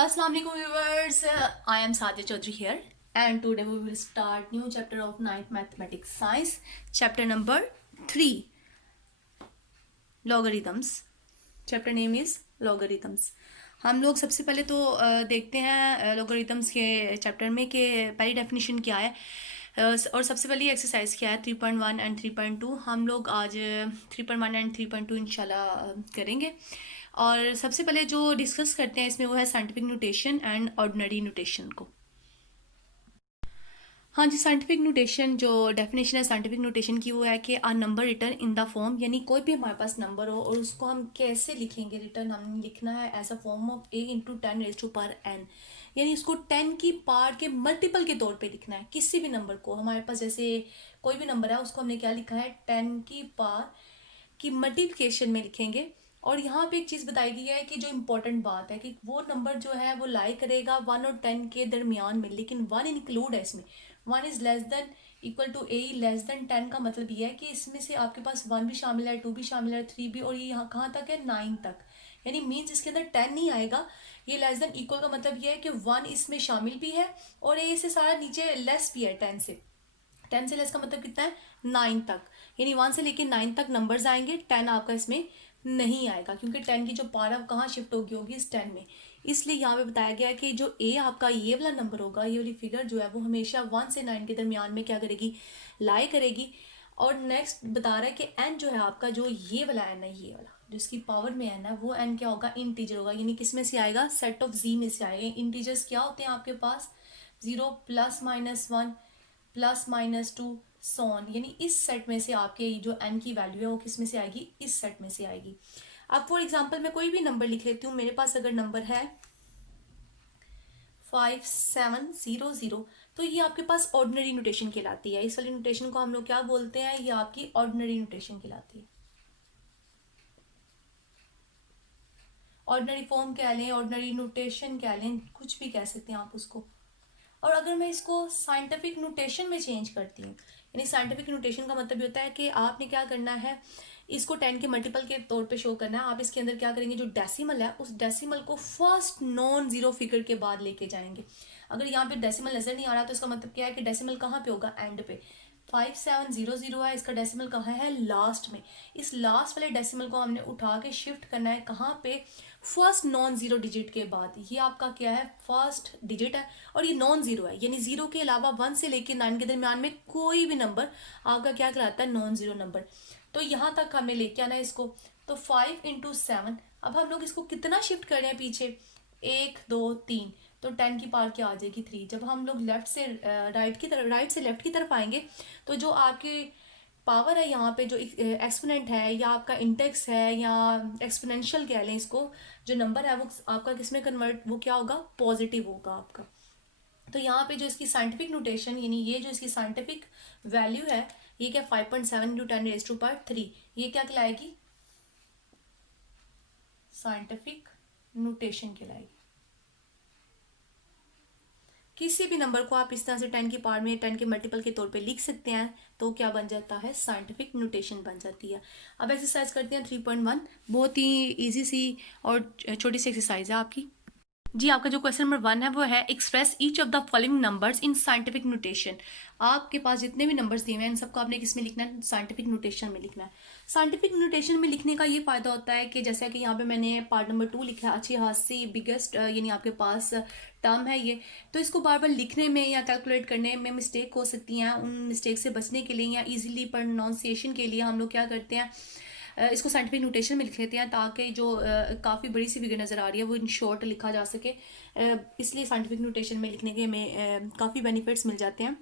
Assalamu alaikum viewers, I am Sadia Chaudhary here and today we will start new chapter of 9th mathematics science, chapter number 3, logarithms. Chapter name is logarithms. हम लोग सबसे पहले तो देखते हैं logarithms के chapter में कि पहली डेफिनेशन क्या है और सबसे पहली एक्सरसाइज क्या है 3.1 एंड 3.2. हम लोग आज 3.1 एंड 3.2 इंशाल्लाह करेंगे. और सबसे पहले जो डिस्कस करते हैं इसमें वो है scientific notation and ordinary notation को. हाँ जी, साइंटिफिक नोटेशन जो डेफिनेशन है साइंटिफिक नोटेशन की वो है कि a number written in the form, यानी कोई भी हमारे पास नंबर हो और उसको हम कैसे लिखेंगे. रिटर्न हमने लिखना है as a form of a into 10⁻n, यानी इसको 10 की पावर के मल्टीपल के तौर पे लिखना है. किसी भी नंबर को हमारे पास जैसे कोई भी नंबर है उसको हमने क्या लिखा है 10 की पावर की मल्टीप्लिकेशन में लिखेंगे. और यहाँ पे एक चीज़ बताई गई है कि जो इम्पोर्टेंट बात है कि वो नंबर जो है वो लाई करेगा 1 और 10 के दरमियान में, लेकिन 1 इंक्लूड है इसमें. 1 is less than equal to A less than 10 का मतलब ये है कि इसमें से आपके पास 1 भी शामिल है, 2 भी शामिल है, 3 भी, और ये यहाँ कहाँ तक है 9 तक. यानी मीन्स इसके अंदर 10 नहीं आएगा. ये लेस देन इक्वल का मतलब ये है कि 1 इसमें शामिल भी है और ए से सारा नीचे लेस भी है 10 से लेस का मतलब कितना है 9 तक. यानी 1 से लेके 9 तक नंबर्स आएंगे. 10 आपका इसमें नहीं आएगा क्योंकि 10 की जो पावर अब कहाँ शिफ्ट होगी इस 10 में. इसलिए यहाँ पे बताया गया है कि जो ए आपका ये वाला नंबर होगा, ये वाली फिगर जो है वो हमेशा 1 से 9 के दरमियान में क्या करेगी, लाई करेगी. और नेक्स्ट बता रहा है कि एन जो है आपका, जो ये वाला एन है, ये वाला जो इसकी पावर में एन है, वो एन क्या होगा, इंटीजर होगा. यानी किस में से आएगा, सेट ऑफ जी में से आएगा. इंटीजर्स क्या होते हैं आपके पास, 0 +-1 +-2 सोन. यानी इस सेट में से आपके जो एन की वैल्यू है वो किस में से आएगी, इस सेट में से आएगी. अब फॉर एग्जांपल मैं कोई भी नंबर लिख लेती हूँ. मेरे पास अगर नंबर है 5700, तो ये आपके पास ऑर्डिनरी नोटेशन कहलाती है. इस वाली नोटेशन को हम लोग क्या बोलते हैं, ये आपकी ऑर्डिनरी नोटेशन कहलाती है. ऑर्डिनरी फॉर्म कह लें, ऑर्डिनरी नोटेशन कह लें, कुछ भी कह सकते हैं आप उसको. और अगर मैं इसको साइंटिफिक नोटेशन में चेंज करती हूँ, यानी साइंटिफिक नोटेशन का मतलब ये होता है कि आपने क्या करना है, इसको 10 के मल्टीपल के तौर पे शो करना है. आप इसके अंदर क्या करेंगे, जो डेसिमल है उस डेसिमल को फर्स्ट नॉन जीरो फिगर के बाद लेके जाएंगे. अगर यहाँ पे डेसिमल नजर नहीं आ रहा तो इसका मतलब क्या है कि डेसिमल कहाँ पे होगा, एंड पे. 5700 है, इसका डेसिमल कहाँ है, लास्ट में. इस लास्ट वाले डेसिमल को हमने उठा के शिफ्ट करना है कहाँ पे, फर्स्ट नॉन जीरो डिजिट के बाद. ये आपका क्या है, फर्स्ट डिजिट है और ये नॉन जीरो है. यानी जीरो के अलावा 1 से लेकर 9 के दरमियान में कोई भी नंबर आपका क्या कहलाता है, नॉन जीरो नंबर. तो यहाँ तक हमें लेके आना है इसको. तो 5 × 7. अब हम लोग इसको कितना शिफ्ट कर रहे हैं पीछे, 1 2 3. तो 10 की पावर क्या आ जाएगी, 3. जब हम लोग लेफ्ट से राइट की तरफ, राइट से लेफ्ट की तरफ आएंगे तो जो आपकी पावर है यहाँ पे, जो एक्सपोनेंट है या आपका इंडेक्स है या एक्सपोनेंशियल कह लें इसको, जो नंबर है वो आपका किस में कन्वर्ट, वो क्या होगा, पॉजिटिव होगा आपका. तो यहाँ पे जो इसकी साइंटिफिक नोटेशन, यानी ये जो इसकी साइंटिफिक वैल्यू है, ये क्या 5.7 × 10⁻³ ये क्या कहलाएगी, साइंटिफिक नोटेशन कहलाएगी. किसी भी नंबर को आप इस तरह से 10 की पावर में 10 के मल्टीपल के तौर पे लिख सकते हैं तो क्या बन जाता है, साइंटिफिक नोटेशन बन जाती है. अब एक्सरसाइज करते हैं 3.1. बहुत ही इजी सी और छोटी सी एक्सरसाइज है आपकी. जी, आपका जो क्वेश्चन नंबर 1 है वो है express each of the following numbers in scientific notation. आपके पास जितने भी नंबर्स दिए हुए हैं इन सबको आपने किस में लिखना है, साइंटिफिक नोटेशन में लिखना है. साइंटिफिक नोटेशन में लिखने का ये फायदा होता है कि जैसा कि यहाँ पे मैंने पार्ट नंबर 2 लिखा है, अच्छी खासी बिगेस्ट यानी आपके पास टर्म है ये, तो इसको बार बार लिखने में या कैलकुलेट करने में मिस्टेक हो सकती हैं. उन मिस्टेक से बचने के लिए या इजीली प्रोनाउंसिएशन के लिए हम लोग क्या करते हैं, इसको साइंटिफिक नोटेशन में लिख लेते हैं ताकि जो काफ़ी बड़ी सी फिगर नज़र आ रही है वो इन शॉर्ट लिखा जा सके. इसलिए साइंटिफिक नोटेशन में लिखने के हमें काफ़ी बेनिफिट्स मिल जाते हैं.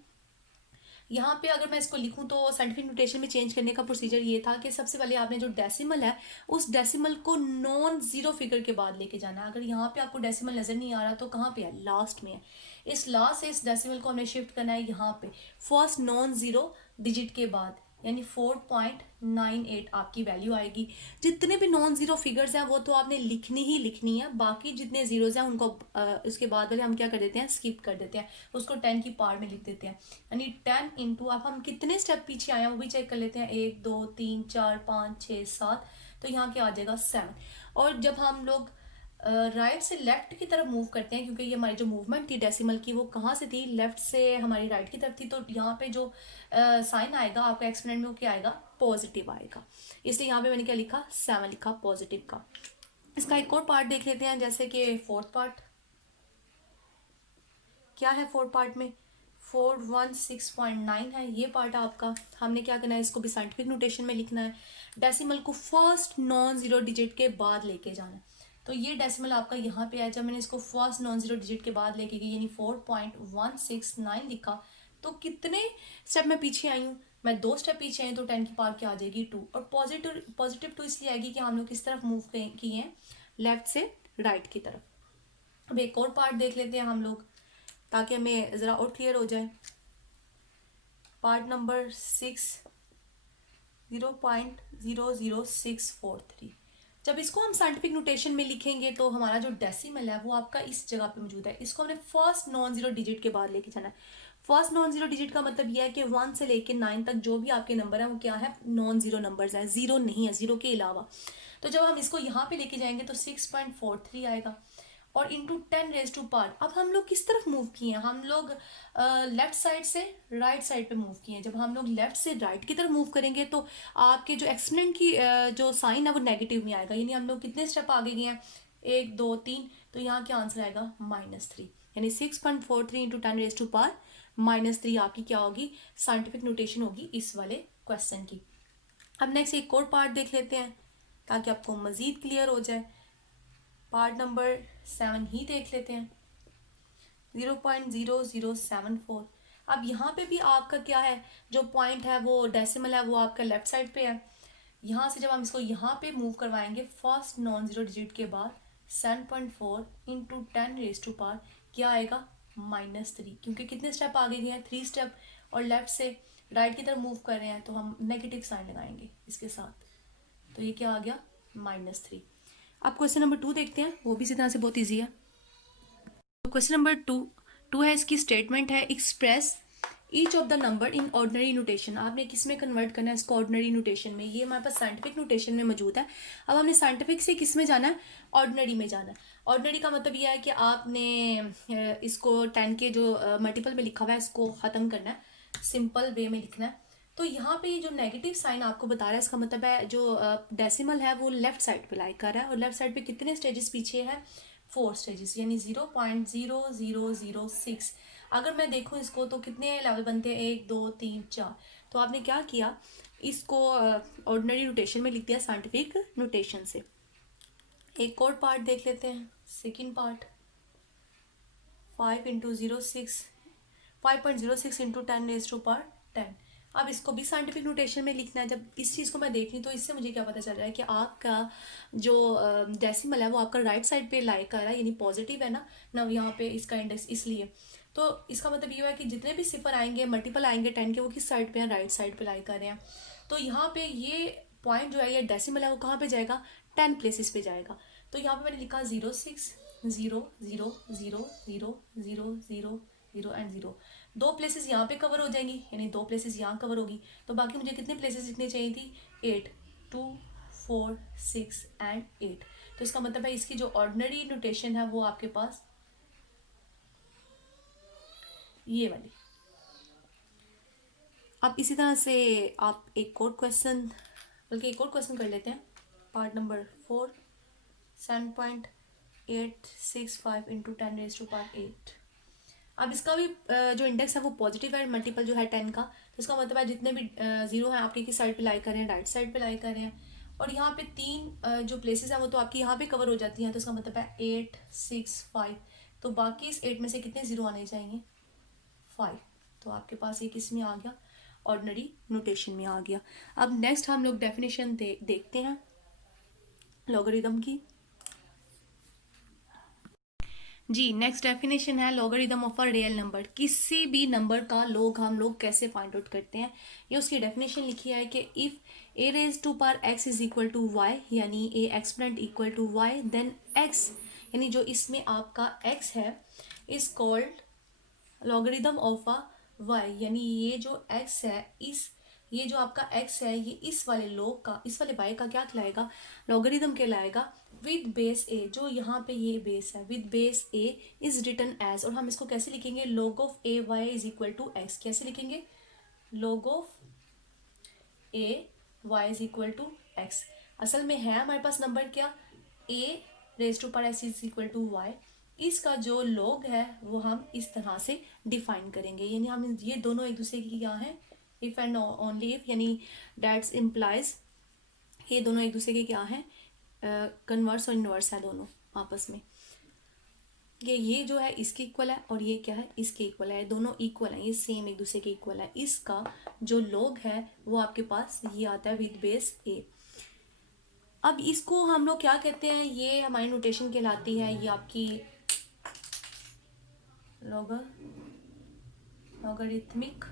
यहाँ पे अगर मैं इसको लिखूँ तो साइंटिफिक नोटेशन में चेंज करने का प्रोसीजर ये था कि सबसे पहले आपने जो डेसिमल है उस डेसिमल को नॉन जीरो फिगर के बाद लेके जाना है. अगर यहाँ पे आपको डेसिमल नज़र नहीं आ रहा तो कहाँ पे है, लास्ट में है. इस लास्ट से इस डेसिमल को हमने शिफ्ट करना है यहाँ पे फर्स्ट नॉन जीरो डिजिट के बाद, यानी 4.98 आपकी वैल्यू आएगी. जितने भी नॉन जीरो फिगर्स हैं वो तो आपने लिखनी ही लिखनी है, बाकी जितने जीरोज हैं उनको इसके बाद वाले हम क्या कर देते हैं, स्किप कर देते हैं, उसको 10 की पावर में लिख देते हैं. यानी 10 इंटू, अब हम कितने स्टेप पीछे आए हैं वो भी चेक कर लेते हैं, 1 2 3 4 5 6 7. तो यहाँ क्या आ जाएगा 7. और जब हम लोग राइट से लेफ्ट की तरफ मूव करते हैं, क्योंकि ये हमारी जो मूवमेंट थी डेसिमल की वो कहाँ से थी, लेफ्ट से हमारी राइट की तरफ थी, तो यहाँ पे जो साइन आएगा आपका एक्सपोनेंट में वो क्या आएगा, पॉजिटिव आएगा। इसलिए यहाँ पे मैंने क्या लिखा, 7 लिखा पॉजिटिव का। इसका एक और पार्ट देख लेते हैं, जैसे कि फोर्थ पार्ट क्या है, फोर्थ पार्ट में 416.9 है ये पार्ट आपका। हमने क्या करना है, इसको भी साइंटिफिक नोटेशन में लिखना है, डेसिमल को फर्स्ट नॉन जीरो डिजिट के बाद लेके जाना है। तो ये डेसिमल आपका यहाँ पे है, जब मैंने इसको फर्स्ट नॉन जीरो डिजिट के बाद लेके गई यानी 4.169 लिखा, तो कितने स्टेप मैं पीछे आई हूँ, मैं 2 स्टेप पीछे आई तो 10 की पावर क्या आ जाएगी, 2। और पॉजिटिव पॉजिटिव 2 इसलिए आएगी कि हम लोग किस तरफ मूव किए हैं, लेफ्ट से राइट की तरफ। अब एक और पार्ट देख लेते हैं हम लोग, ताकि हमें ज़रा और क्लियर हो जाए। Part number 6, 0.00643। जब इसको हम साइंटिफिक नोटेशन में लिखेंगे तो हमारा जो डेसिमल है वो आपका इस जगह पे मौजूद है, इसको हमने फर्स्ट नॉन जीरो डिजिट के बाद लेके जाना है। फर्स्ट नॉन जीरो डिजिट का मतलब यह है कि 1 से लेके 9 तक जो भी आपके नंबर है वो क्या है, नॉन जीरो नंबर्स हैं, जीरो नहीं है, जीरो के अलावा। तो जब हम इसको यहाँ पे लेके जाएंगे तो 6.43 आएगा, और इंटू 10 रेज टू पावर। अब हम लोग किस तरफ मूव किए हैं, हम लोग लेफ्ट साइड से राइट साइड पे मूव किए हैं। जब हम लोग लेफ्ट से राइट की तरफ मूव करेंगे तो आपके जो एक्सपोनेंट की जो साइन है वो नेगेटिव में आएगा, यानी हम लोग कितने स्टेप आगे गए हैं, 1 2 3, तो यहाँ क्या आंसर आएगा, -3। यानी 6.43 इंटू 10 रेज टू पावर -3 आपकी क्या होगी, साइंटिफिक नोटेशन होगी इस वाले क्वेश्चन की। अब नेक्स्ट एक और पार्ट देख लेते हैं ताकि आपको मजीद क्लियर हो जाए। पार्ट नंबर 7 ही देख लेते हैं, 0.0074। अब यहाँ पे भी आपका क्या है, जो पॉइंट है वो डेसिमल है वो आपका लेफ्ट साइड पे है। यहाँ से जब हम इसको यहाँ पे मूव करवाएंगे फर्स्ट नॉन जीरो डिजिट के बाद 7.4 इंटू 10 रेज टू पावर क्या आएगा, -3। क्योंकि कितने स्टेप आगे गए हैं, 3 स्टेप, और लेफ्ट से राइट की तरफ मूव कर रहे हैं तो हम नेगेटिव साइन लगाएंगे इसके साथ, तो ये क्या आ गया, -3। अब क्वेश्चन नंबर 2 देखते हैं, वो भी इसी तरह से बहुत ईजी है। क्वेश्चन नंबर 2 है, इसकी स्टेटमेंट है, express each of the number in ordinary notation. आपने किस में कन्वर्ट करना है इसको, ऑर्डिनरी नोटेशन में। ये हमारे पास साइंटिफिक नोटेशन में मौजूद है। अब हमने साइंटिफिक से किस में जाना है, ऑर्डिनरी में जाना है। ऑर्डिनरी का मतलब यह है कि आपने इसको 10 के जो मल्टीपल में लिखा हुआ है इसको ख़त्म करना है, सिंपल वे में लिखना है। तो यहाँ पे जो नेगेटिव साइन आपको बता रहा है इसका मतलब है जो डेसिमल है वो लेफ्ट साइड पे लाई कर रहा है, और लेफ्ट साइड पे कितने स्टेजेस पीछे है, 4 स्टेजेस, यानी 0.0006। अगर मैं देखूँ इसको तो कितने लेवल बनते हैं, 1 2 3 4। तो आपने क्या किया, इसको ऑर्डिनरी नोटेशन में लिख दिया साइंटिफिक नोटेशन से। एक और पार्ट देख लेते हैं, second part 5.06 into 10 raise to power 10। अब इसको भी साइंटिफिक नोटेशन में लिखना है। जब इस चीज़ को मैं देख रही तो इससे मुझे क्या पता चल रहा है कि आपका जो डेसिमल है वो आपका राइट साइड पे लाई कर रहा है, यानी पॉजिटिव है ना यहाँ पे इसका इंडेक्स, इसलिए तो इसका मतलब ये है कि जितने भी सिफर आएंगे, मल्टीपल आएंगे 10 के, वो किस साइड पे हैं, राइट साइड पे लाई कर रहे हैं। तो यहाँ पे ये पॉइंट जो है ये डेसिमल है वो कहाँ पे जाएगा, 10 प्लेसेस पे जाएगा। तो यहाँ पे मैंने लिखा 0 6 0 0 0 0 0 0 0 एंड 0। 2 प्लेसेस यहाँ पे कवर हो जाएंगी, यानी 2 प्लेसेस यहाँ कवर होगी, तो बाकी मुझे कितने प्लेसेस लिखने चाहिए थी, 8 2 4 6 एंड 8। तो इसका मतलब है इसकी जो ऑर्डिनरी नोटेशन है वो आपके पास ये वाली। अब इसी तरह से आप एक और क्वेश्चन, बल्कि एक और क्वेश्चन कर लेते हैं। Part number 4, 7.865 into 10 raise to power 8। अब इसका भी जो इंडेक्स है वो पॉजिटिव है, मल्टीपल जो है 10 का, तो इसका मतलब है जितने भी जीरो हैं आपकी किस साइड पे लाई कर रहे हैं, राइट साइड पे लाई कर रहे हैं। और यहाँ पे 3 जो प्लेसेस हैं वो तो आपकी यहाँ पे कवर हो जाती हैं, तो इसका मतलब है 8 6 5। तो बाकी इस 8 में से कितने जीरो आने चाहिए, 5। तो आपके पास ये किस में आ गया, ऑर्डिनरी नोटेशन में आ गया। अब नेक्स्ट हम लोग डेफिनेशन देखते हैं लॉगरिदम की। जी नेक्स्ट डेफिनेशन है logarithm of a real number. किसी भी नंबर का लॉग हम लोग कैसे फाइंड आउट करते हैं, ये उसकी डेफिनेशन लिखी है कि if a raise to power x is equal to y, यानी a exponent equal to y, then x, यानी जो इसमें आपका एक्स है, is called logarithm of a y, यानी ये जो एक्स है इस ये जो आपका x है ये इस वाले log का, इस वाले y का क्या कहलाएगा, लॉगरिदम कहलाएगा विद बेस a। जो यहाँ पे ये बेस है with base a is written as, और हम इसको कैसे लिखेंगे, log of a y is equal to x। कैसे लिखेंगे, log of a y is equal to x। असल में है हमारे पास नंबर क्या, a raise to power x is equal to y। इसका जो log है वो हम इस तरह से डिफाइन करेंगे, यानी हम ये दोनों एक दूसरे की क्या है, इफ एंड ओनली इफ, यानी दैट्स इम्प्लाइज ये दोनों एक दूसरे के क्या है, कन्वर्स और इनवर्स है दोनों आपस में। ये जो है इसके इक्वल है और ये क्या है, इसके इक्वल है, दोनों इक्वल है, ये सेम एक दूसरे के इक्वल है। इसका जो log है वो आपके पास ये आता है विद बेस a। अब इसको हम लोग क्या कहते हैं, ये हमारी नोटेशन कहलाती है, ये आपकी लॉगरिथमिक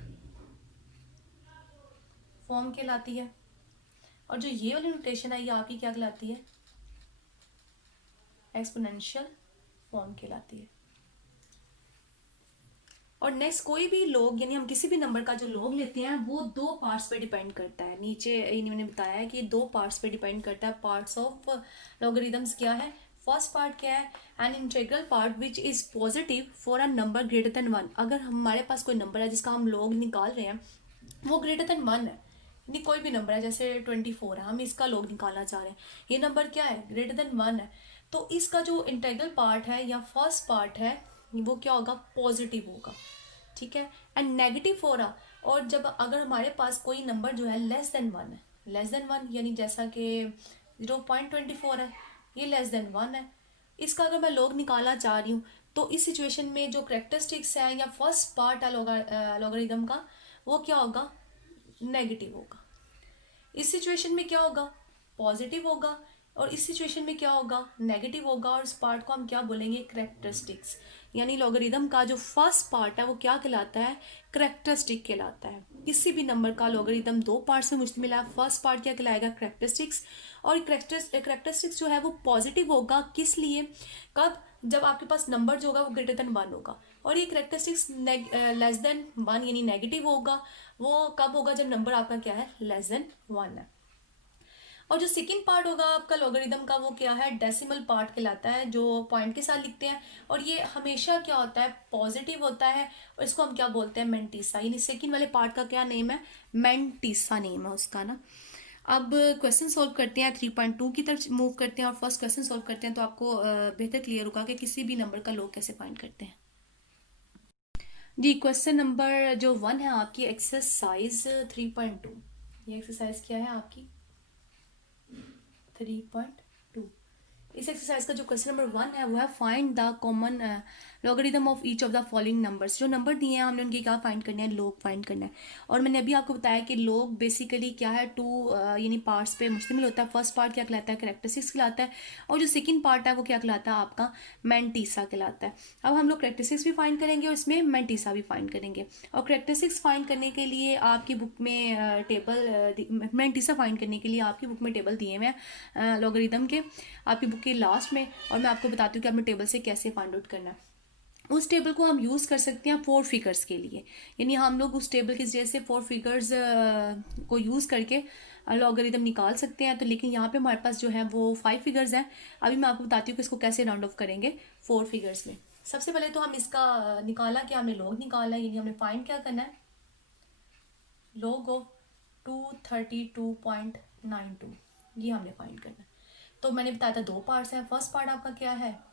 फॉर्म कहलाती है। और जो ये वाली नोटेशन है ये आपकी क्या कहलाती है, एक्सपोनेंशियल फॉर्म कहलाती है। और नेक्स्ट कोई भी log, यानी हम किसी भी नंबर का जो log लेते हैं वो दो पार्ट्स पे डिपेंड करता है। नीचे इन्होंने बताया है कि दो पार्ट्स पे डिपेंड करता है। पार्ट्स ऑफ लॉगरिदम्स क्या है, फर्स्ट पार्ट क्या है, an integral part which is positive for a number greater than 1। अगर हमारे पास कोई नंबर है जिसका हम log निकाल रहे हैं वो ग्रेटर देन 1 है, यानी कोई भी नंबर है जैसे 24 है, हम इसका log निकालना चाह रहे हैं, ये नंबर क्या है, ग्रेटर देन 1 है, तो इसका जो इंटीग्रल पार्ट है या फर्स्ट पार्ट है वो क्या होगा, पॉजिटिव होगा, ठीक है। एंड नेगेटिव हो रहा, और जब अगर हमारे पास कोई नंबर जो है लेस देन 1 है, लेस देन 1 यानी जैसा कि 0.24 है, ये लेस देन 1 है, इसका अगर मैं log निकालना चाह रही हूँ तो इस सिचुएशन में जो करेक्टरिस्टिक्स है या फर्स्ट पार्ट है लॉगरिदम का वो क्या होगा, नेगेटिव होगा। इस सिचुएशन में क्या होगा, पॉजिटिव होगा, और इस सिचुएशन में क्या होगा, नेगेटिव होगा। और इस पार्ट को हम क्या बोलेंगे, करेक्टरिस्टिक्स। यानी लॉगरिदम का जो फर्स्ट पार्ट है वो क्या कहलाता है, करेक्टरिस्टिक कहलाता है। किसी भी नंबर का लॉगरिदम दो पार्ट से मुश्तमिल है। फर्स्ट पार्ट क्या कहलाएगा, करेक्टरिस्टिक्स, और करेक्टरिस्टिक्स जो है वो पॉजिटिव होगा। किस लिए, कब, जब आपके पास नंबर जो होगा वो ग्रेटर देन 1 होगा। और ये करेक्टरिस्टिक्स लेस देन 1 यानी नेगेटिव होगा, वो कब होगा, जब नंबर आपका क्या है, लेस देन 1 है। और जो सेकंड पार्ट होगा आपका लॉगरिदम का वो क्या है, डेसिमल पार्ट कहलाता है, जो पॉइंट के साथ लिखते हैं, और ये हमेशा क्या होता है, पॉजिटिव होता है, और इसको हम क्या बोलते हैं, मेंटिसा। यानी सेकंड वाले पार्ट का क्या नेम है, मेंटिसा नेम है उसका ना। अब क्वेश्चन सॉल्व करते हैं, 3.2 की तरफ मूव करते हैं और फर्स्ट क्वेश्चन सॉल्व करते हैं, तो आपको बेहतर क्लियर होगा कि किसी भी नंबर का log कैसे फाइंड करते हैं। जी क्वेश्चन नंबर जो 1 है आपकी, एक्सरसाइज 3.2। ये एक्सरसाइज क्या है आपकी, 3.2। इस एक्सरसाइज का जो क्वेश्चन नंबर 1 है वो है find the common logarithm of each of the following numbers. जो नंबर दिए हैं हमने उनकी क्या फाइंड करना है, log फाइंड करना है। और मैंने अभी आपको बताया कि log बेसिकली क्या है, टू यानी पार्ट्स पे मुश्तमिल होता है। फर्स्ट पार्ट क्या कहलाता है, करेक्टरिस्टिक्स कहलाता है, और जो सेकंड पार्ट है वो क्या कहलाता है आपका, मेंटिसा कहलाता है। अब हम लोग करेक्टरिस्टिक्स भी फाइंड करेंगे और इसमें मेंटिसा भी फाइंड करेंगे। और करेक्टरिस्टिक्स फाइंड करने के लिए आपकी बुक में टेबल, मेंटिसा फाइंड करने के लिए आपकी बुक में टेबल दिए हुए हैं लॉगरिदम के, आपकी बुक के लास्ट में। और मैं आपको बताती हूँ कि आपने टेबल से कैसे फाइंड आउट करना है। उस टेबल को हम यूज़ कर सकते हैं 4 फिगर्स के लिए, यानी हम लोग उस टेबल की वजह से 4 फिगर्स को यूज़ करके लॉगरिदम निकाल सकते हैं। तो लेकिन यहाँ पे हमारे पास जो है वो 5 फिगर्स हैं। अभी मैं आपको बताती हूँ कि इसको कैसे राउंड ऑफ करेंगे 4 फिगर्स में। सबसे पहले तो हम इसका निकाला कि हमने log निकाला है, यानी हमने फाइंड क्या करना है, log ऑफ 232.92, ये हमने फाइंड करना है। तो मैंने बताया था दो पार्ट्स हैं। फर्स्ट पार्ट आपका क्या है,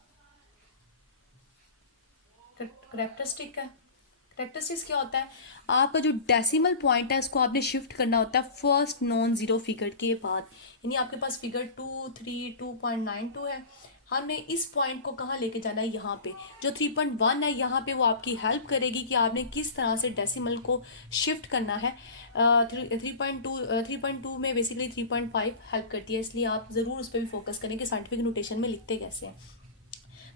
करेक्टरिस्टिक है। करेक्टरिस्टिक्स क्या होता है, आपका जो डेसिमल पॉइंट है उसको आपने शिफ्ट करना होता है फर्स्ट नॉन जीरो फिगर के बाद। यानी आपके पास फिगर 232.92 है, हमने इस पॉइंट को कहाँ लेके जाना है, यहाँ पे। जो 3.1 है यहाँ पे वो आपकी हेल्प करेगी कि आपने किस तरह से डेसिमल को शिफ्ट करना है। 3.2 में बेसिकली 3.5 हेल्प करती है, इसलिए आप ज़रूर उस पर भी फोकस करें कि साइंटिफिक नोटेशन में लिखते कैसे हैं।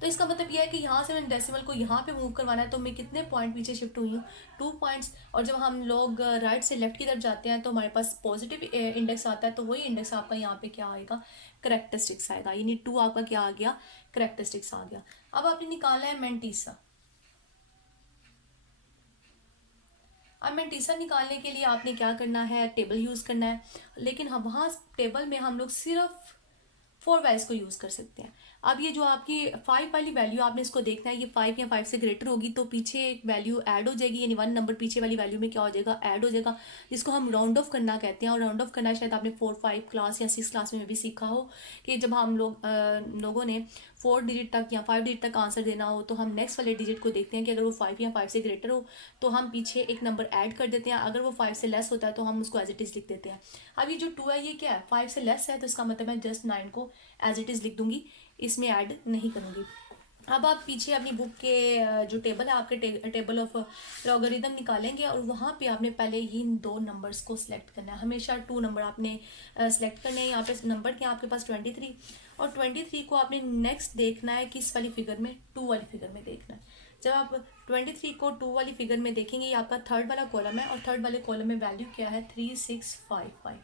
तो इसका मतलब यह है कि यहाँ से मैंने डेसिमल को यहाँ पे मूव करवाना है, तो मैं कितने पॉइंट पीछे शिफ्ट हुई हूँ, 2 पॉइंट्स। और जब हम लोग राइट से लेफ्ट की तरफ जाते हैं तो हमारे पास पॉजिटिव इंडेक्स आता है, तो वही इंडेक्स आपका यहाँ पे क्या आएगा, करेक्टरिस्टिक्स आएगा। यानी 2 आपका क्या आ गया, करेक्टरिस्टिक्स आ गया। अब आपने निकालना है मेंटिसा। अब मेंटीसा निकालने के लिए आपने क्या करना है, टेबल यूज़ करना है, लेकिन हम वहाँ टेबल में हम लोग सिर्फ 4 वैल्यूज को यूज़ कर सकते हैं। अब ये जो आपकी 5 वाली वैल्यू आपने इसको देखना है, ये 5 या 5 से ग्रेटर होगी तो पीछे एक वैल्यू ऐड हो जाएगी, यानी 1 नंबर पीछे वाली वैल्यू में क्या हो जाएगा, ऐड हो जाएगा, जिसको हम राउंड ऑफ करना कहते हैं। और राउंड ऑफ करना शायद आपने 4-5 क्लास या 6 क्लास में भी सीखा हो कि जब हम लोगों ने 4 डिजिट तक या 5 डिजिट तक आंसर देना हो तो हम नेक्स्ट वाले डिजिट को देखते हैं कि अगर वो 5 या 5 से ग्रेटर हो तो हम पीछे एक नंबर ऐड कर देते हैं, अगर वो 5 से लेस होता है तो हम उसको एज इट इज़ लिख देते हैं। अब ये जो 2 है ये क्या है, 5 से लेस है, तो इसका मतलब मैं जस्ट 9 को एज इट इज़ लिख दूंगी, इसमें ऐड नहीं करूंगी। अब आप पीछे अपनी बुक के जो टेबल है आपके टेबल ऑफ लॉगरिदम निकालेंगे और वहाँ पे आपने पहले इन 2 नंबर्स को सिलेक्ट करना है। हमेशा 2 नंबर आपने सिलेक्ट करने हैं। यहाँ पे नंबर क्या आपके पास 23, और 23 को आपने नेक्स्ट देखना है किस वाली फिगर में, 2 वाली फिगर में देखना है। जब आप 23 को 2 वाली फिगर में देखेंगे, ये आपका थर्ड वाला कॉलम है और थर्ड वाले कॉलम में वैल्यू क्या है, 3655।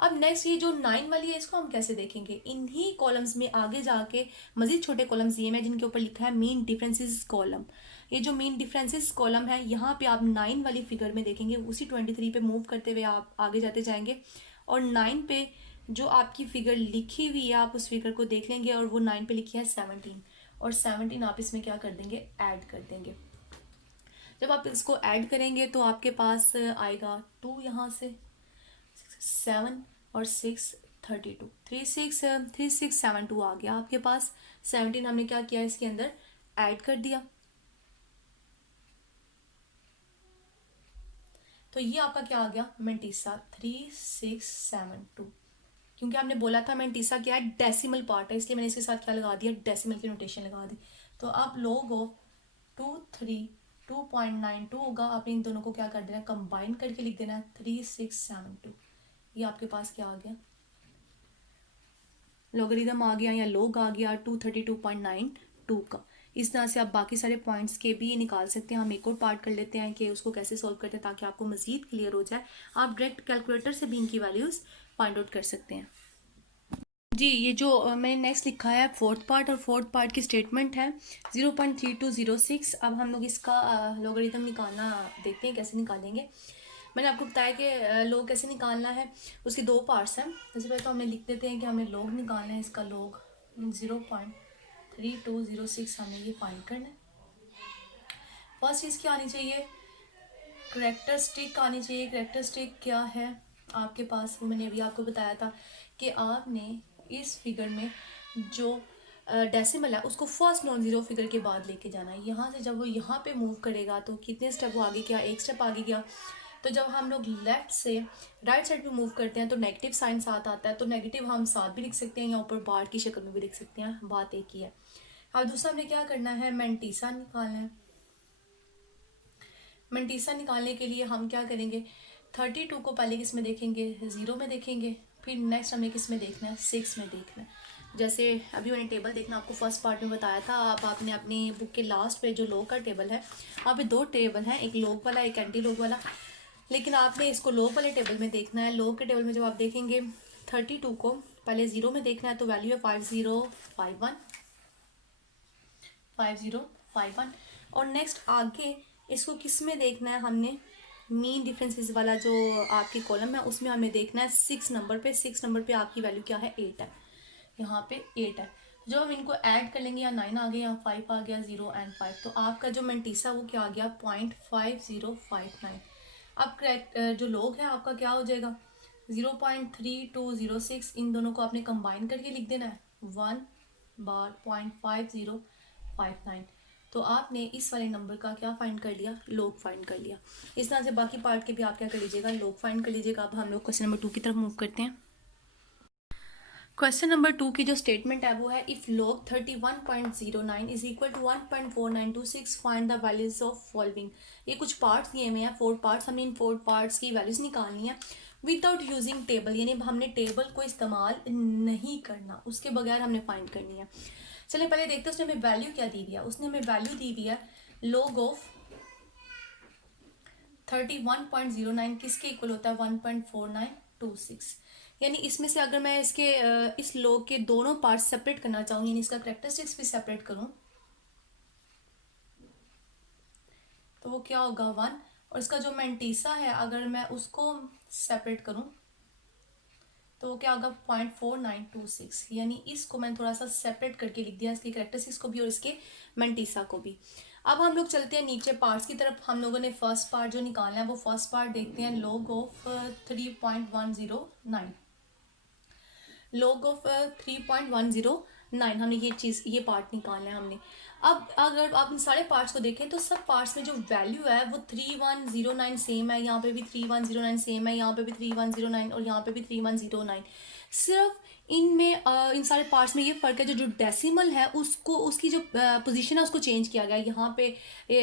अब नेक्स्ट ये जो 9 वाली है इसको हम कैसे देखेंगे, इन्हीं कॉलम्स में आगे जाके मजीद छोटे कॉलम्स दिए हैं जिनके ऊपर लिखा है मीन डिफरेंसेस कॉलम। ये जो मीन डिफरेंसेस कॉलम है यहाँ पे आप 9 वाली फिगर में देखेंगे, उसी 23 पे मूव करते हुए आप आगे जाते जाएंगे और 9 पे जो आपकी फिगर लिखी हुई है आप उस फिगर को देख लेंगे और वो 9 पे लिखी है 17, और 17 आप इसमें क्या कर देंगे, ऐड कर देंगे। जब आप इसको ऐड करेंगे तो आपके पास आएगा 2, यहाँ से 7 और 6 32, 3672 आ गया आपके पास। 17 हमने क्या किया, इसके अंदर ऐड कर दिया, तो ये आपका क्या आ गया, मेंटीसा 3672। क्योंकि हमने बोला था मेंटीसा क्या है, डेसिमल पार्ट है, इसलिए मैंने इसके साथ क्या लगा दिया, डेसिमल की नोटेशन लगा दी। तो आप लोग 232.92 होगा, आपने इन दोनों को क्या कर देना, कंबाइन करके लिख देना 3672। ये आपके पास क्या आ गया, लॉगरिदम आ गया या लोग आ गया 232.92 का। इस तरह से आप बाकी सारे पॉइंट्स के भी निकाल सकते हैं। हम एक और पार्ट कर लेते हैं कि उसको कैसे सॉल्व करते हैं ताकि आपको मजीद क्लियर हो जाए। आप डायरेक्ट कैलकुलेटर से भी इनकी वैल्यूज़ फाइंड आउट कर सकते हैं। जी, ये जो मैंने नेक्स्ट लिखा है फोर्थ पार्ट, और फोर्थ पार्ट की स्टेटमेंट है 0.3206। अब हम लोग इसका लॉगरिदम निकालना देखते हैं कैसे निकालेंगे। मैंने आपको बताया कि लॉग कैसे निकालना है, उसके 2 पार्ट्स हैं। सबसे पहले तो हमें लिख देते हैं कि हमें लॉग निकालना है, इसका लॉग 0.3206 हमें ये फाइंड करना है। फर्स्ट चीज़ क्या आनी चाहिए, करेक्टरिस्टिक आनी चाहिए। करेक्टरिस्टिक क्या है आपके पास, वो मैंने अभी आपको बताया था कि आपने इस फिगर में जो डेसिमल है उसको फर्स्ट नॉन ज़ीरो फिगर के बाद लेके जाना है। यहाँ से जब वो यहाँ पे मूव करेगा तो कितने स्टेप वो आगे गया, एक स्टेप आगे गया। तो जब हम लोग लेफ्ट से राइट साइड पे मूव करते हैं तो नेगेटिव साइन साथ आता है, तो नेगेटिव हम साथ भी लिख सकते हैं या ऊपर बार की शक्ल में भी लिख सकते हैं, बात एक ही है। अब दूसरा हमें क्या करना है, मेंटीसा निकालना है। मेंटीसा निकालने के लिए हम क्या करेंगे, 32 को पहले किस में देखेंगे, 0 में देखेंगे, फिर नेक्स्ट हमें किस में देखना है, 6 में देखना है। जैसे अभी मैंने टेबल देखना आपको फर्स्ट पार्ट में बताया था, आपने अपनी बुक के लास्ट पे जो लॉग का टेबल है, वहाँ पे 2 टेबल हैं, एक लॉग वाला एक एंटी लॉग वाला, लेकिन आपने इसको लॉग वाले टेबल में देखना है। लॉग के टेबल में जब आप देखेंगे 32 को पहले 0 में देखना है तो वैल्यू है 5051, और नेक्स्ट आगे इसको किस में देखना है, हमने मीन डिफरेंसेस वाला जो आपकी कॉलम है उसमें हमें देखना है 6 नंबर पे। 6 नंबर पे आपकी वैल्यू क्या है, 8 है, यहाँ पे 8 है। जब हम इनको ऐड कर लेंगे, या 9 आ गया या 5 आ गया, 0 एंड 5, तो आपका जो मेंटीसा वो क्या आ गया, 0.5059। अब करेक्ट जो लॉग है आपका क्या हो जाएगा, 0.3206, इन दोनों को आपने कंबाइन करके लिख देना है 1 बार 0.5059। तो आपने इस वाले नंबर का क्या फाइंड कर लिया, लॉग फाइंड कर लिया। इस तरह से बाकी पार्ट के भी आप क्या कर लीजिएगा, लॉग फाइंड कर लीजिएगा। अब हम लोग क्वेश्चन नंबर 2 की तरफ मूव करते हैं। क्वेश्चन नंबर 2 की जो स्टेटमेंट है वो है, if log 31.09 is equal to 1.4926 find the values of following. ये कुछ पार्ट्स दिए हुए हैं, 4 पार्ट्स, हमने इन 4 पार्ट्स की वैल्यूज निकालनी है विदाउट यूजिंग टेबल, यानी हमने टेबल को इस्तेमाल नहीं करना, उसके बगैर हमने फाइंड करनी है। चलिए पहले देखते हैं उसने हमें वैल्यू क्या दी हुई है। उसने हमें वैल्यू दी हुई है लॉग ऑफ 31.09 किसके इक्वल होता है, 1.4926। यानी इसमें से अगर मैं इसके इस लॉग के दोनों पार्ट सेपरेट करना चाहूँ, यानी इसका करेक्टरिस्टिक्स भी सेपरेट करूँ, तो वो क्या होगा, 1 और इसका जो मेंटीसा है अगर मैं उसको सेपरेट करूं तो क्या होगा 0.4926, यानी इसको मैंने थोड़ा सा सेपरेट करके लिख दिया, इसके करेक्टरिस्टिक्स को भी और इसके मेंटीसा को भी। अब हम लोग चलते हैं नीचे पार्ट्स की तरफ। हम लोगों ने फर्स्ट पार्ट जो निकालना है वो फर्स्ट पार्ट देखते हैं, log ऑफ 3.109, log ऑफ 3.109, हमने ये चीज़ ये पार्ट निकालना है हमने। अब अगर आप इन सारे पार्ट्स को देखें तो सब पार्ट्स में जो वैल्यू है वो 3109 सेम है, यहाँ पे भी 3109 सेम है, यहाँ पे भी 3109 और यहाँ पे भी 3109। सिर्फ इनमें इन सारे पार्ट्स में ये फ़र्क है जो जो डेसिमल है उसको उसकी जो पोजीशन है उसको चेंज किया गया है। यहाँ पे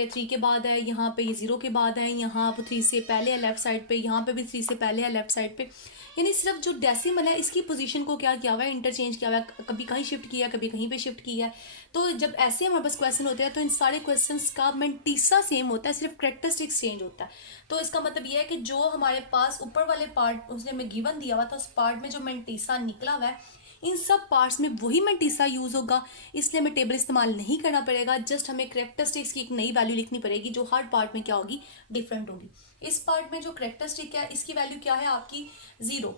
3 के बाद है, यहाँ पे ये 0 के बाद है, यहाँ पे 3 से पहले है लेफ्ट साइड पे, यहाँ पे भी 3 से पहले है लेफ्ट साइड पे। यानी सिर्फ जो डेसिमल है इसकी पोजीशन को क्या किया हुआ है, इंटरचेंज किया हुआ है, कभी कहीं शिफ्ट किया है, कभी कहीं पे शिफ्ट किया है। तो जब ऐसे हमारे पास क्वेश्चन होते हैं तो इन सारे क्वेश्चंस का मेंटीसा सेम होता है, सिर्फ करेक्टरिस्टिक्स चेंज होता है। तो इसका मतलब ये है कि जो हमारे पास ऊपर वाले पार्ट उसने हमें गिवन दिया हुआ था उस पार्ट में जो मेंटीसा निकला हुआ है इन सब पार्ट्स में वही मेंटीसा यूज होगा, इसलिए हमें टेबल इस्तेमाल नहीं करना पड़ेगा। जस्ट हमें करेक्टरिस्टिक्स की एक नई वैल्यू लिखनी पड़ेगी जो हर पार्ट में क्या होगी, डिफरेंट होगी। इस पार्ट में जो करेक्टरिस्टिक है इसकी वैल्यू क्या है आपकी 0।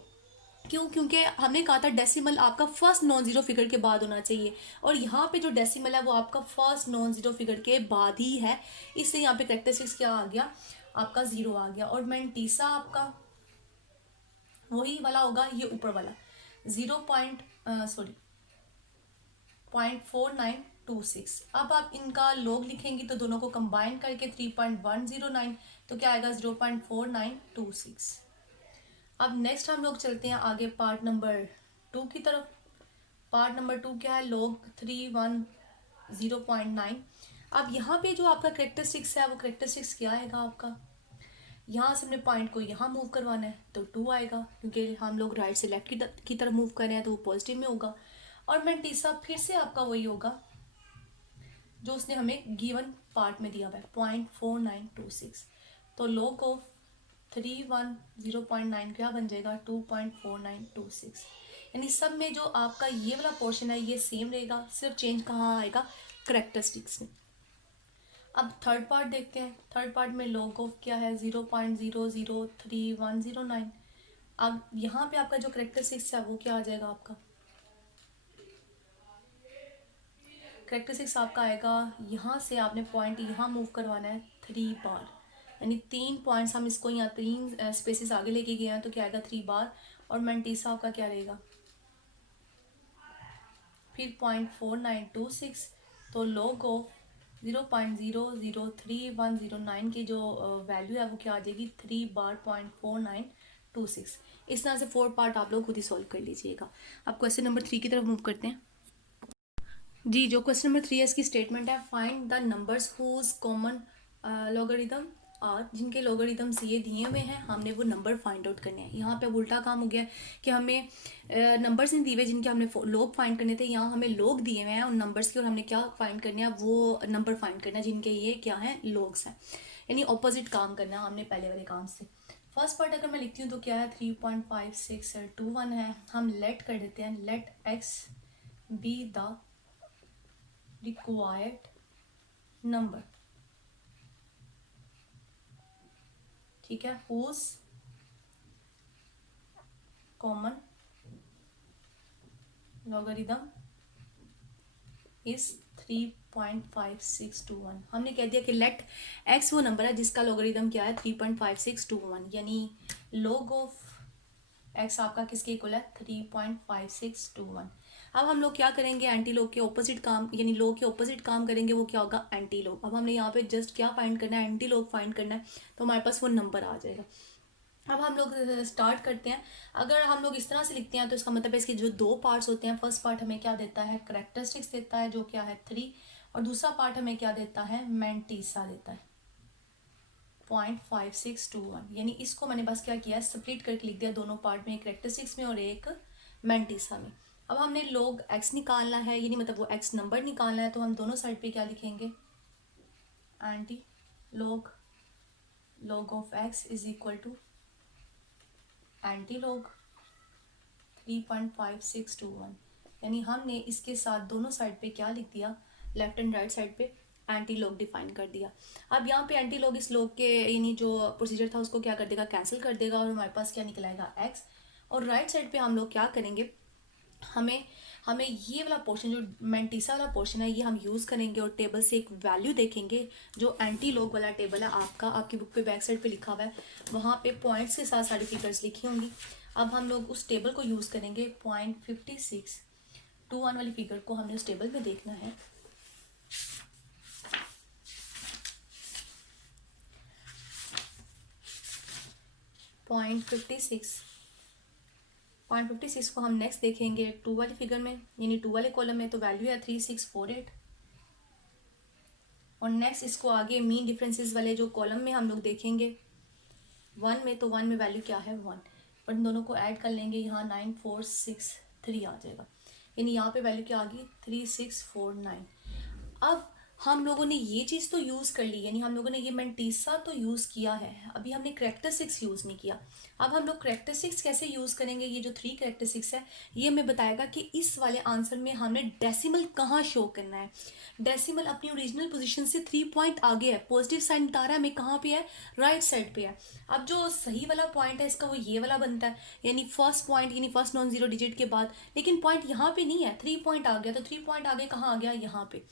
क्यों? क्योंकि हमने कहा था डेसिमल आपका फर्स्ट नॉन जीरो फिगर के बाद होना चाहिए और यहाँ पे जो डेसिमल है वो आपका फर्स्ट नॉन जीरो फिगर के बाद ही है, इसलिए यहाँ पे करेक्टरिस्टिक्स क्या आ गया आपका 0 आ गया। और मेंटीसा आपका वही वाला होगा, ये ऊपर वाला 0.4926। अब आप इनका लॉग लिखेंगे तो दोनों को कंबाइन करके 3.109, तो क्या आएगा 0.4926। अब नेक्स्ट हम लोग चलते हैं आगे पार्ट नंबर 2 की तरफ। पार्ट नंबर 2 क्या है, log 310.9। अब यहाँ पे जो आपका करेक्टरिस्टिक्स है वो करेक्टरिस्टिक्स क्या आएगा आपका, यहाँ से हमने पॉइंट को यहाँ मूव करवाना है तो 2 आएगा, क्योंकि हम लोग राइट से लेफ्ट की तरफ मूव कर रहे हैं तो वो पॉजिटिव में होगा। और मेंटीसा फिर से आपका वही होगा जो उसने हमें गिवन पार्ट में दिया हुआ है 0.4926। तो log ऑफ 310.9 क्या बन जाएगा 2.4926। यानी सब में जो आपका ये वाला पोर्शन है ये सेम रहेगा, सिर्फ चेंज कहाँ आएगा, करेक्टरिस्टिक्स में। अब थर्ड पार्ट देखते हैं। थर्ड पार्ट में log ऑफ क्या है 0.003109। अब यहाँ पे आपका जो करेक्टरिस्टिक्स है वो क्या आ जाएगा आपका, करेक्टरिस्टिक्स आपका आएगा यहाँ से आपने पॉइंट यहाँ मूव करवाना है 3 बार, यानी 3 पॉइंट्स हम इसको यहाँ 3 स्पेसेस आगे लेके गए हैं तो क्या आएगा 3 बार। और मेंटीसा आपका क्या रहेगा फिर 0.4926। तो log ऑफ 0.003109 की जो वैल्यू है वो क्या आ जाएगी 3 बार 0.4926। इस तरह से 4 पार्ट आप लोग खुद ही सॉल्व कर लीजिएगा। अब क्वेश्चन नंबर 3 की तरफ मूव करते हैं। जी, जो क्वेश्चन नंबर 3 है इसकी स्टेटमेंट है find the numbers whose common logarithm are, जिनके लॉगरिदम्स ये दिए हुए हैं हमने वो नंबर फाइंड आउट करने हैं। यहाँ पे उल्टा काम हो गया कि हमें नंबर्स नहीं दिए हुए जिनके हमने लोग फाइंड करने थे, यहाँ हमें लोग दिए हुए हैं उन नंबर्स के और हमने क्या फाइंड करने हैं वो नंबर फाइंड करना है जिनके ये क्या है लोग्स हैं, यानी ऑपोजिट काम करना है हमने पहले वाले काम से। फर्स्ट पार्ट अगर मैं लिखती हूँ तो क्या है 3.5621 है, हम लेट कर देते हैं, let X be the required number, ठीक है, हुज कॉमन लॉगरिदम इज 3.5621। हमने कह दिया कि लेट एक्स वो नंबर है जिसका लॉगरिदम क्या है 3.5621, यानी log ऑफ एक्स आपका किसके इक्वल है 3.5621। अब हम लोग क्या करेंगे, एंटी लॉग के ऑपोजिट काम, यानी लॉग के ऑपोजिट काम करेंगे, वो क्या होगा एंटी लॉग। अब हमने यहाँ पे जस्ट क्या फाइंड करना है, एंटी लॉग फाइंड करना है, तो हमारे पास वो नंबर आ जाएगा। अब हम लोग स्टार्ट करते हैं। अगर हम लोग इस तरह से लिखते हैं तो इसका मतलब है इसके जो 2 पार्ट्स होते हैं, फर्स्ट पार्ट हमें क्या देता है करेक्टरिस्टिक्स देता है जो क्या है 3, और दूसरा पार्ट हमें क्या देता है मेंटीसा देता है 0.5621। यानी इसको मैंने बस क्या किया स्प्लिट करके लिख दिया दोनों पार्ट में, एक करेक्टरिस्टिक्स में और एक मेंटीसा में। अब हमने log x निकालना है, यानी मतलब वो x नंबर निकालना है, तो हम दोनों साइड पे क्या लिखेंगे anti log of x is equal to anti log 3.5621। यानी हमने इसके साथ दोनों साइड पे क्या लिख दिया, लेफ्ट एंड राइट साइड पे एंटी लॉग डिफाइन कर दिया। अब यहाँ पे एंटी लॉग इस लॉग के यानी जो प्रोसीजर था उसको क्या कर देगा, कैंसिल कर देगा, और हमारे पास क्या निकलाएगा x। और राइट साइड पे हम लोग क्या करेंगे, हमें हमें ये वाला पोर्शन जो मेंटिसा वाला पोर्शन है ये हम यूज़ करेंगे और टेबल से एक वैल्यू देखेंगे जो एंटी लॉग वाला टेबल है आपका, आपकी बुक पे बैक साइड पे लिखा हुआ है, वहाँ पे पॉइंट्स के साथ सारी फिगर्स लिखी होंगी। अब हम लोग उस टेबल को यूज़ करेंगे, 0.5621 वाली फिगर को हमने उस टेबल में देखना है। पॉइंट 56 को हम नेक्स्ट देखेंगे 2 वाली फिगर में, यानी 2 वाले कॉलम में, तो वैल्यू है 3648। और नेक्स्ट इसको आगे मीन डिफरेंसेस वाले जो कॉलम में हम लोग देखेंगे 1 में, तो 1 में वैल्यू क्या है 1, पर इन दोनों को ऐड कर लेंगे, यहाँ 9463 आ जाएगा, यानी यहाँ पे वैल्यू क्या आ गई 3649। अब हम लोगों ने ये चीज़ तो यूज़ कर ली, यानी हम लोगों ने ये मेंटिसा तो यूज़ किया है, अभी हमने करेक्टरिस्टिक्स यूज़ नहीं किया। अब हम लोग करेक्टरिस्टिक्स कैसे यूज़ करेंगे, ये जो 3 करेक्टरिस्टिक्स है ये हमें बताएगा कि इस वाले आंसर में हमने डेसिमल कहाँ शो करना है। डेसिमल अपनी ओरिजिनल पोजीशन से 3 पॉइंट आगे है, पॉजिटिव साइन बता रहा है हमें कहाँ पे है, राइट साइड पे है। अब जो सही वाला पॉइंट है इसका वो ये वाला बनता है, यानी फर्स्ट पॉइंट, यानी फर्स्ट नॉन जीरो डिजिट के बाद, लेकिन पॉइंट यहाँ पे नहीं है, 3 पॉइंट आ गया, तो 3 पॉइंट आगे कहाँ आ गया, यहाँ पे।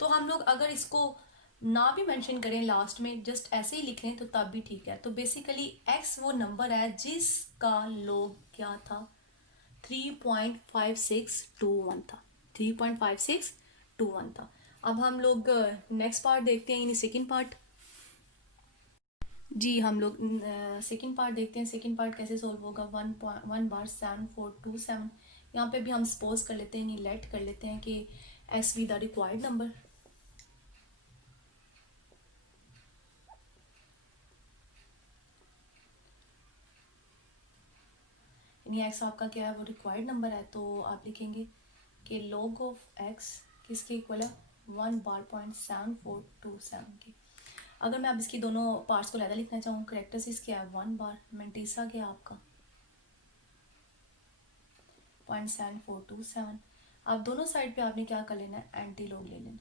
तो हम लोग अगर इसको ना भी मेंशन करें लास्ट में, जस्ट ऐसे ही लिख लें तो तब भी ठीक है। तो बेसिकली x वो नंबर है जिसका लोग क्या था, 3.5621 था, 3.5621 था। अब हम लोग नेक्स्ट पार्ट देखते हैं, यानी सेकंड पार्ट। जी हम लोग सेकंड पार्ट देखते हैं। सेकंड पार्ट कैसे सॉल्व होगा, 1 बार 7427, यहाँ पे भी हम सपोज कर लेते हैं, यानी लेट कर लेते हैं कि x B the required number. यानी x आपका क्या है, वो रिक्वायर्ड नंबर है, तो आप लिखेंगे कि log ऑफ x किसके इक्वल है, 1 बार 0.7427 के। अगर मैं अब इसकी दोनों पार्ट्स को लहदा लिखना चाहूँ, करेक्टरिस्टिक्स क्या है 1 बार, मेंटिसा क्या है आपका 0.7427। अब दोनों साइड पे आपने क्या कर लेना है, एंटी लॉग ले लेना।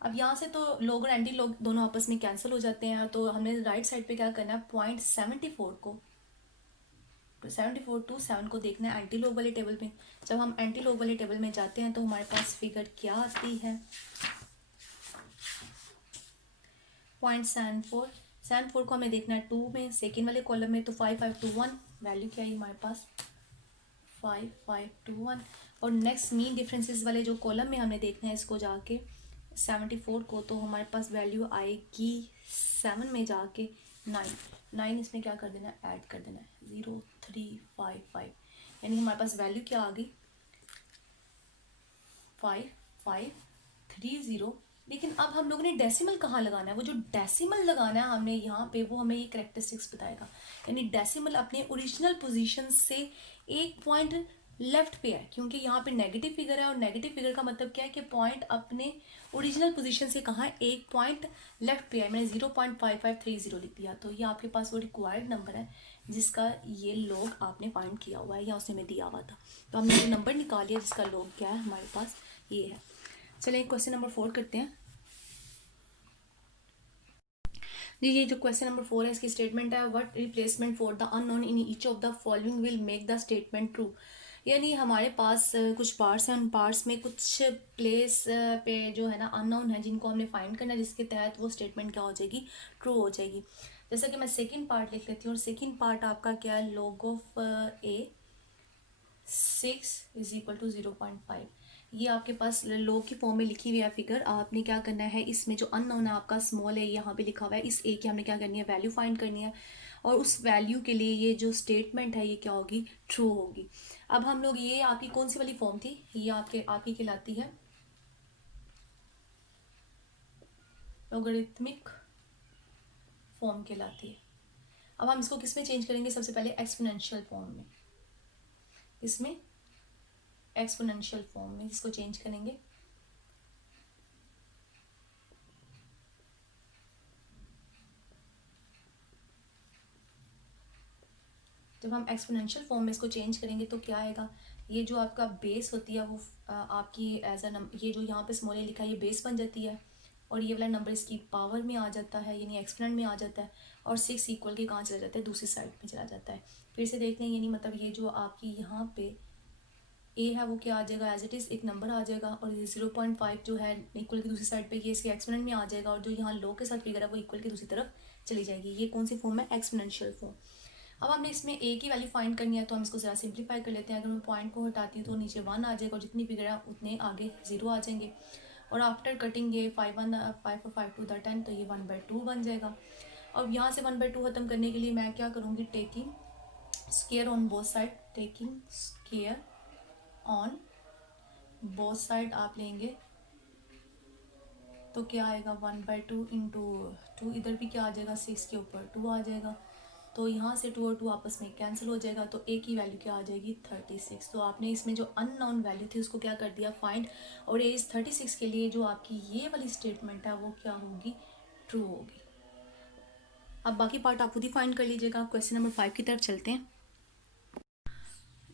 अब यहाँ से तो लॉग और एंटी लॉग दोनों आपस में कैंसिल हो जाते हैं, तो हमें राइट साइड पे क्या करना है, 0.7427 को देखना है एंटी लॉग वाले टेबल में। जब हम एंटी लॉग वाले टेबल में जाते हैं तो हमारे पास फिगर क्या आती है, 0.74 को हमें देखना है 2 में, सेकेंड वाले कॉलम में, तो 5521 वैल्यू क्या है हमारे पास 5521। और नेक्स्ट मीन डिफरेंसेस वाले जो कॉलम में हमने देखना है इसको जाके 74 को, तो हमारे पास वैल्यू आएगी 7 में जाके 9 इसमें क्या कर देना है, ऐड कर देना है 0355, यानी हमारे पास वैल्यू क्या आ गई 5530। लेकिन अब हम लोगों ने डेसिमल कहाँ लगाना है, वो जो डेसिमल लगाना है हमने यहाँ पे, वो हमें ये करेक्टरिस्टिक्स बताएगा। यानी डेसिमल अपने ओरिजिनल पोजीशन से 1 पॉइंट लेफ्ट पे है, क्योंकि यहाँ पे नेगेटिव फिगर है, और नेगेटिव फिगर का मतलब क्या है कि पॉइंट अपने ओरिजिनल पोजीशन से कहाँ है, 1 पॉइंट लेफ्ट पे है। मैंने 0.5530 लिख दिया, तो ये आपके पास वो रिक्वायर्ड नंबर है जिसका ये लॉग आपने फाइंड किया हुआ है, या उसने में दिया हुआ था, तो हमने ये नंबर निकाल लिया जिसका लॉग क्या है हमारे पास ये है। चलिए क्वेश्चन नंबर 4 करते हैं। जी ये जो क्वेश्चन नंबर 4 है इसकी स्टेटमेंट है, what replacement for the unknown in each of the following will make the statement true. यानी हमारे पास कुछ पार्ट्स हैं, उन पार्ट्स में कुछ प्लेस पे जो है ना अननोन है, जिनको हमने फाइंड करना है, जिसके तहत वो स्टेटमेंट क्या हो जाएगी, ट्रू हो जाएगी। जैसा कि मैं सेकंड पार्ट लिख लेती हूँ, और सेकंड पार्ट आपका क्या है, log of a 6 is equal to 0.5। ये आपके पास log की फॉर्म में लिखी हुई है फिगर। आपने क्या करना है, इसमें जो अननोन है आपका स्मॉल है, यहाँ पे लिखा हुआ है, इस a की हमने क्या करनी है, वैल्यू फाइंड करनी है, और उस वैल्यू के लिए ये जो स्टेटमेंट है ये क्या होगी, ट्रू होगी। अब हम लोग, ये आपकी कौन सी वाली फॉर्म थी, ये आपकी कहलाती है लॉगरिथमिक फॉर्म कहलाती है। अब हम इसको किस में चेंज करेंगे, सबसे पहले एक्सपोनेंशियल फॉर्म में, इसमें एक्सपोनेंशियल फॉर्म में इसको चेंज करेंगे। जब हम एक्सपोनेंशियल फॉर्म में इसको चेंज करेंगे तो क्या आएगा, ये जो आपका बेस होती है वो आपकी एज अ नंबर, ये जो यहाँ पे स्मॉल ए लिखा है ये बेस बन जाती है, और ये वाला नंबर इसकी पावर में आ जाता है यानी एक्सपोनेंट में आ जाता है, और 6 इक्वल के कहाँ चला जाता है, दूसरी साइड में चला जाता है। फिर से देख लें, यानी मतलब ये जो आपकी यहाँ पे ए है वो क्या आ जाएगा, एज इट इज़ एक नंबर आ जाएगा, और ये 0.5 जो है इक्वल की दूसरी साइड पे ये इसके एक्सपोनेंट में आ जाएगा, और जो यहाँ लो के साथ फिगर है वो इक्वल की दूसरी तरफ चली जाएगी। ये कौन सी फॉर्म है, एक्सपोनेंशियल फॉर्म। अब हमने इसमें ए की वैल्यू फाइंड करनी है, तो हम इसको ज़रा सिंप्लीफाई कर लेते हैं। अगर मैं पॉइंट को हटाती हूँ तो नीचे 1 आ जाएगा, और जितनी फिगर है उतने आगे 0 आ जाएंगे, और आफ्टर कटिंग ये 5 1 5 और 5 2 10, तो ये 1/2 बन जाएगा। अब यहाँ से 1/2 ख़त्म करने के लिए मैं क्या करूँगी, taking square on both side, taking square on both side आप लेंगे तो क्या आएगा, 1/2 इंटू 2, इधर भी क्या आ जाएगा, 6 के ऊपर 2 आ जाएगा, तो यहाँ से 2 और 2 आपस में कैंसिल हो जाएगा, तो ए की वैल्यू क्या आ जाएगी, 36। तो आपने इसमें जो अननोन वैल्यू थी उसको क्या कर दिया, फाइंड, और ए इस 36 के लिए जो आपकी ये वाली स्टेटमेंट है वो क्या होगी, ट्रू होगी। अब बाकी पार्ट आप खुद ही फाइंड कर लीजिएगा। क्वेश्चन नंबर 5 की तरफ चलते हैं।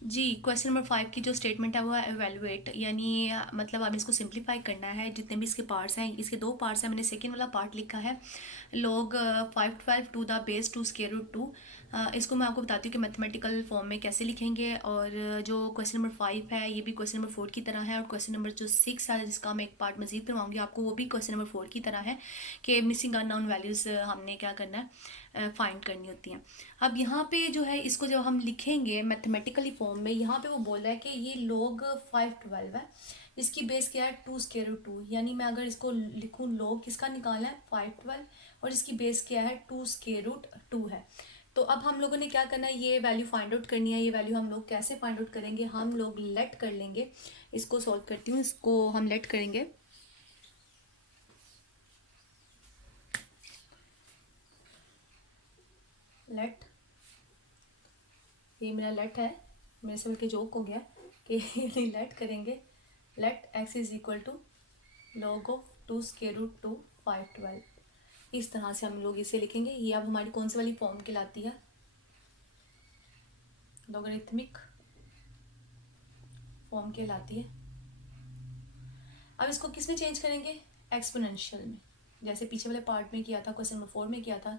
जी, क्वेश्चन नंबर 5 की जो स्टेटमेंट है वो है एवेलुएट, यानी मतलब अब इसको सिंप्लीफाई करना है। जितने भी इसके पार्ट्स हैं, इसके 2 पार्ट्स हैं, मैंने सेकेंड वाला पार्ट लिखा है log 512 to the base 2 square root 2। इसको मैं आपको बताती हूँ कि मैथमेटिकल फॉर्म में कैसे लिखेंगे। और जो क्वेश्चन नंबर 5 है ये भी क्वेश्चन नंबर 4 की तरह है, और क्वेश्चन नंबर जो 6 है जिसका मैं एक पार्ट मजीद करवाऊंगी आपको, वो भी क्वेश्चन नंबर 4 की तरह है कि मिसिंग अननोन वैल्यूज़ हमने क्या करना है, फाइंड करनी होती हैं। अब यहाँ पे जो है इसको जब हम लिखेंगे मैथमेटिकली फॉर्म में, यहाँ पे वो बोल रहा है कि ये log 512 है, इसकी बेस क्या है 2 स्क्वायर रूट 2, यानी मैं अगर इसको लिखूँ log किसका निकालना है 512, और इसकी बेस क्या है 2 स्क्वायर रूट 2 है। तो अब हम लोगों ने क्या करना है, ये वैल्यू फाइंड आउट करनी है। ये वैल्यू हम लोग कैसे फाइंड आउट करेंगे, हम लोग लेट कर लेंगे, इसको सॉल्व करती हूँ, इसको हम लेट करेंगे। लेट, ये मेरा लेट है, मेरे से बल्कि जोक हो गया कि लेट करेंगे, let x is equal to log of 2 square root 2 512। इस तरह से हम लोग इसे लिखेंगे। ये अब हमारी कौन सी वाली फॉर्म कहलाती है, लॉगरिथमिक फॉर्म कहलाती है। अब इसको किस में चेंज करेंगे, एक्सपोनेंशियल में, जैसे पीछे वाले पार्ट में किया था, क्वेश्चन नंबर 4 में किया था।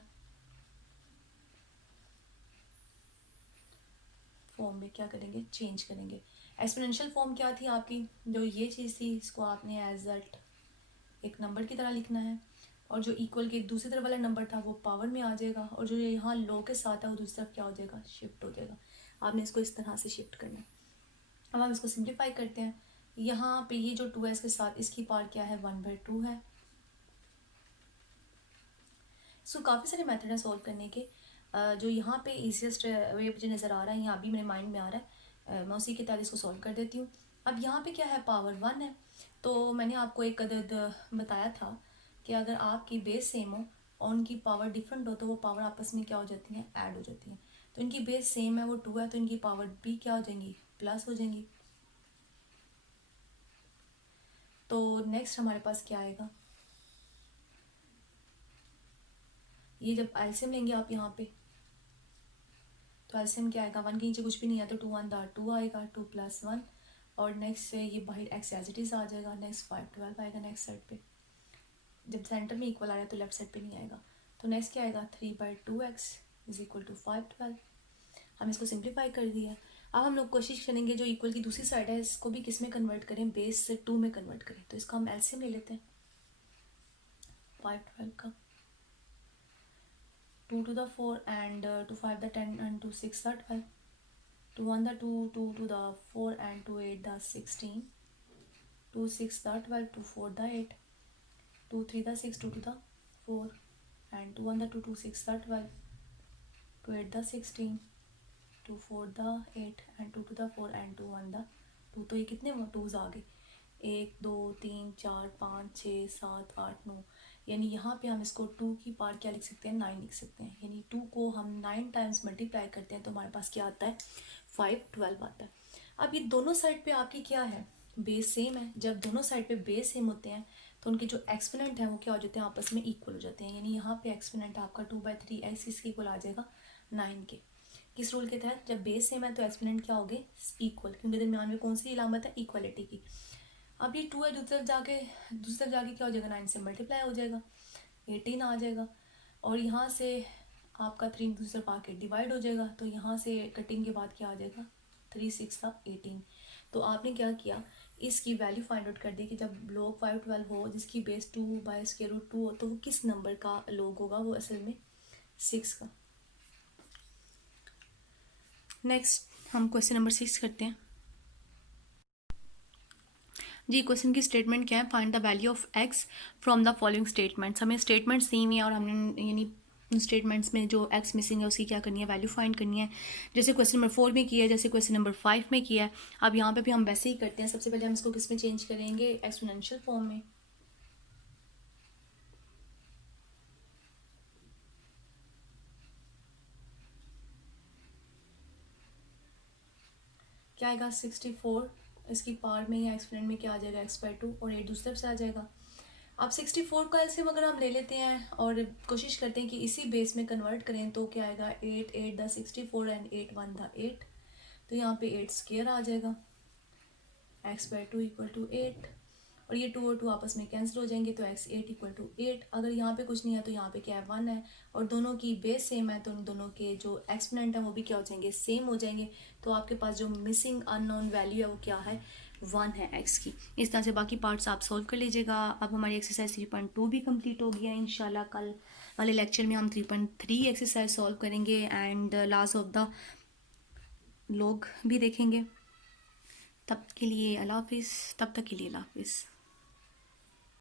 फॉर्म में क्या करेंगे, चेंज करेंगे। एक्सपोनेंशियल फॉर्म क्या थी आपकी, जो ये चीज़ थी इसको आपने एज एक नंबर की तरह लिखना है, और जो इक्वल के दूसरी तरफ वाला नंबर था वो पावर में आ जाएगा, और जो यहाँ लो के साथ है वो दूसरी तरफ क्या हो जाएगा, शिफ्ट हो जाएगा। आपने इसको इस तरह से शिफ्ट करना है। अब हम इसको सिंप्लीफाई करते हैं। यहाँ पे ये जो 2 है इसके साथ इसकी पावर क्या है, 1/2 है। सो काफ़ी सारे मेथड हैं सॉल्व करने के। जो यहाँ पे इजीएस्ट वे मुझे नज़र आ रहा है, यहाँ अभी मेरे माइंड में आ रहा है, मैं उसी के तहत इसको सॉल्व कर देती हूँ। अब यहाँ पे क्या है, पावर 1 है, तो मैंने आपको एक अदद बताया था कि अगर आपकी बेस सेम हो और उनकी पावर डिफरेंट हो तो वो पावर आपस में क्या हो जाती हैं, ऐड हो जाती हैं। तो इनकी बेस सेम है, वो 2 है, तो इनकी पावर भी क्या हो जाएंगी, प्लस हो जाएंगी। तो नेक्स्ट हमारे पास क्या आएगा, ये जब एलसीएम लेंगे आप यहाँ पे, तो एलसीएम क्या आएगा, 1 के नीचे कुछ भी नहीं है, तो 2 1 2 आएगा, 2 + 1, और नेक्स्ट से ये बाहर एक्स एज इट इज़ आ जाएगा, नेक्स्ट 512 आएगा नेक्स्ट साइड पे। जब सेंटर में इक्वल आ रहा है तो लेफ्ट साइड पे नहीं आएगा। तो नेक्स्ट क्या आएगा, 3/2x इज इक्वल टू 512। हम इसको सिंप्लीफाई कर दिया। अब हम लोग कोशिश करेंगे जो इक्वल की दूसरी साइड है इसको भी किस में कन्वर्ट करें, बेस से 2 में कन्वर्ट करें। तो इसका हम एलसीएम ले लेते हैं 512 का, 2 to the 4 and 2 5 the 10 and 2 6 the 12, 2 1 the 2, 2 to the 4 and 2 8 the 16, 2 6 the 12, 2 4 the 8, 2 3 the 6, 2 to the 4 and 2 1 the 2, 2 6 the 12, 2 8 the 16, 2 4 the 8 and 2 to the 4 and 2 1 the 2। तो ये कितने 2s आ गए, 1 2 3 4 5 6 7 8 9, यानी यहाँ पे हम इसको 2 की पावर क्या लिख सकते हैं, 9 लिख सकते हैं। यानी 2 को हम 9 टाइम्स मल्टीप्लाई करते हैं तो हमारे पास क्या आता है, 512 आता है। अब ये दोनों साइड पे आपकी क्या है, बेस सेम है। जब दोनों साइड पे बेस सेम होते हैं तो उनके जो एक्सपोनेंट हैं वो क्या हो जाते हैं, आपस में इक्वल हो जाते हैं। यानी यहाँ पे एक्सपोनेंट आपका 2/3 एक्स इसके इक्वल आ जाएगा 9 के। किस रूल के तहत? जब बेस सेम है तो एक्सपोनेंट क्या होंगे? इक्वल, क्योंकि दरमियान में कौन सी इलामत है? इक्वलिटी की। अब ये 2 है, दूसरी तरफ जाके क्या हो जाएगा? 9 से मल्टीप्लाई हो जाएगा, 18 आ जाएगा। और यहाँ से आपका 3 दूसरी तरफ आके डिवाइड हो जाएगा, तो यहाँ से कटिंग के बाद क्या आ जाएगा? 3 6 का 18। तो आपने क्या किया, इसकी वैल्यू फाइंड आउट कर दी कि जब log 512 हो जिसकी बेस 2 बाय स्क्वायर रूट 2 हो, तो वो किस नंबर का log होगा? वो असल में 6 का। नेक्स्ट हम क्वेश्चन नंबर 6 करते हैं जी। क्वेश्चन की स्टेटमेंट क्या है? Find the value of x from the following statements. हमें स्टेटमेंट्स दी हुई हैं और हमने यानी स्टेटमेंट्स में जो एक्स मिसिंग है उसकी क्या करनी है? वैल्यू फाइंड करनी है, जैसे क्वेश्चन नंबर 4 में किया है, जैसे क्वेश्चन नंबर 5 में किया है। अब यहाँ पे भी हम वैसे ही करते हैं। सबसे पहले हम इसको किस में चेंज करेंगे? एक्सपोनेंशियल फॉर्म में। क्या आएगा? 64 इसकी पावर में या एक्सपोनेंट में क्या आ जाएगा? x/2 और 8 दूसरी तरफ से आ जाएगा। अब 64 का एलसीएम अगर हम ले लेते हैं और कोशिश करते हैं कि इसी बेस में कन्वर्ट करें, तो क्या आएगा? 8 8 द 64 एंड 8 1 द 8। तो यहाँ पे 8 स्क्वायर आ जाएगा, x/2 इक्वल टू 8। और ये 2 और 2 आपस में कैंसिल हो जाएंगे, तो x8 इक्वल टू 8। अगर यहाँ पे कुछ नहीं है तो यहाँ पे क्या है? 1 है, और दोनों की बेस सेम है, तो उन दोनों के जो एक्सपोनेंट है वो भी क्या हो जाएंगे? सेम हो जाएंगे। तो आपके पास जो मिसिंग अननोन वैल्यू है वो क्या है? 1 है x की। इस तरह से बाकी पार्ट्स आप सॉल्व कर लीजिएगा। अब हमारी एक्सरसाइज 3.2 भी कंप्लीट हो गया है। इंशाल्लाह कल वाले लेक्चर में हम 3.3 एक्सरसाइज सॉल्व करेंगे and last of the log भी देखेंगे। तब के लिए अल्लाह हाफिज़, तब तक के लिए अल्लाह हाफिज़।